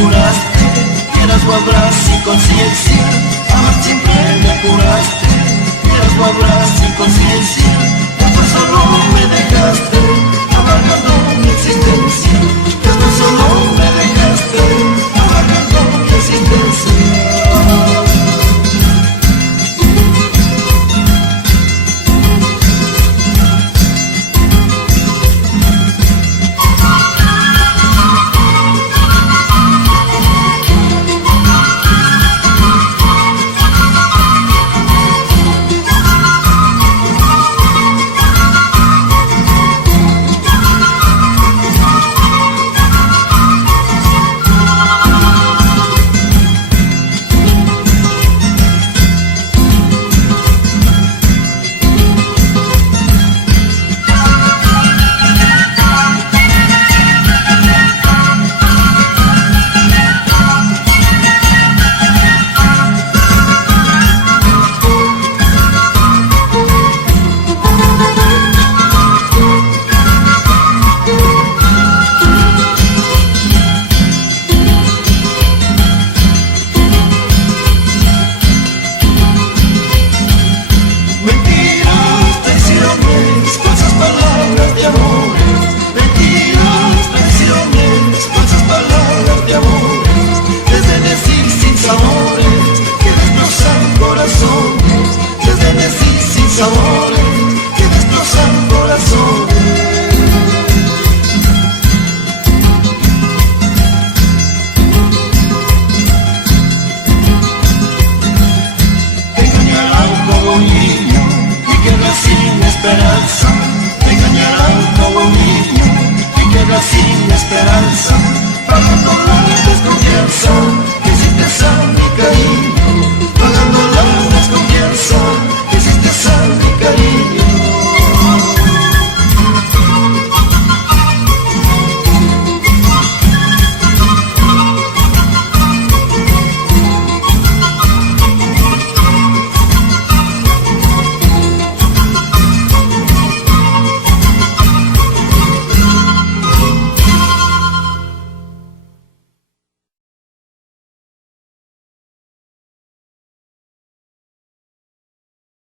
curaste, quieras o habrás sin conciencia, amar siempre me curaste, quieras o habrás sin conciencia, después solo me dejaste, amargando mi existencia, después solo me dejaste, amargando mi existencia. Te engañarán como un niño y quedas sin esperanza, pagando la desconfianza que hiciste a mi cariño.